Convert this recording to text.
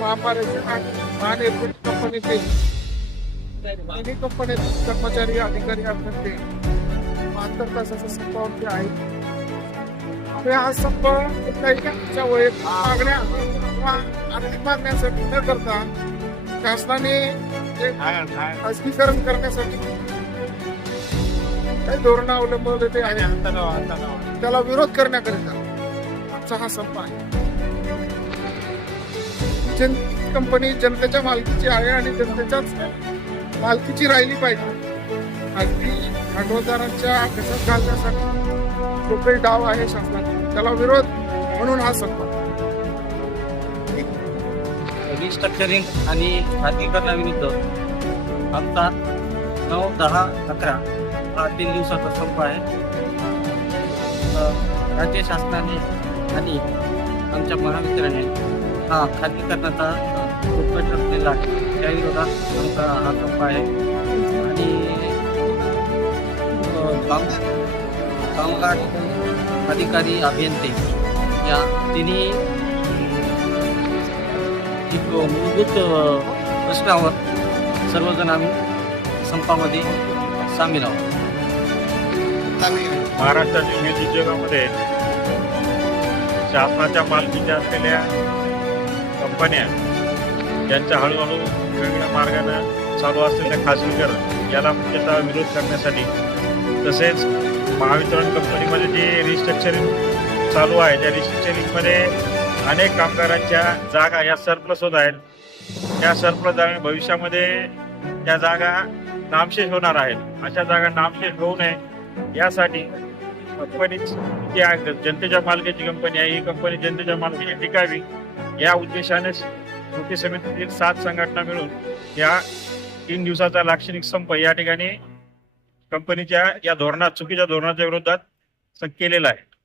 महापारेषण आणि कर्मचारी अधिकारी आहे हा मागण्या किंवा मागण्यासाठी न करता शासनाने खासगीकरण करण्यासाठी काही धोरणं अवलंबवले ते आहे त्याला विरोध करण्याकरिता आमचा हा संप आहे. जन कंपनी जनतेच्या मालकीची आहे आणि जनतेच्याच मालकीची राहिली पाहिजे. अगदी भांडवलदारांच्या घशात घालण्यासाठी जो काही डाव आहे शासनाचा. त्याला विरोध म्हणून हा संप रिस्ट्रक्चरिंग आणि खाजगीकरणाविरुद्ध आमचा नऊ दहा अकरा हा तीन दिवसाचा संप आहे. राज्य शासनाने आणि आमच्या महावितरणाने हा खाजगीकरणाचा उत्कट ठरलेला आहे. त्या विरोधात आमचा हा संप आहे. आणि काम कामगार अधिकारी अभियंते या तिन्ही एक मूलभूत प्रश्नावर सर्वजण आम्ही संपामध्ये सामील आहोत. महाराष्ट्रातील विविध उद्योगामध्ये शासनाच्या मालकीच्या असलेल्या कंपन्या यांच्या हळूहळू वेगवेगळ्या मार्गानं चालू असलेल्या खाजगीकरण याला मुख्यतः विरोध करण्यासाठी. तसेच महावितरण कंपनीमध्ये जे रिस्ट्रक्चरिंग चालू आहे त्या रिस्ट्रक्चरिंगमध्ये अनेक कामगारांच्या जागा या सरप्लस होत आहेत. त्या सरप्लस जागा भविष्यामध्ये त्या जागा नामशेष होणार आहेत. अशा जागा नामशेष होऊ नये यासाठी कंपनी जी आहे जनतेच्या मालकीची कंपनी आहे. ही कंपनी जनतेच्या मालकीची टिकावी. या उद्देशाने कृती समितीतील सात संघटना मिळून या तीन दिवसाचा लाक्षणिक संप या ठिकाणी कंपनीच्या या धोरणात चुकीच्या धोरणाच्या विरोधात केलेला आहे.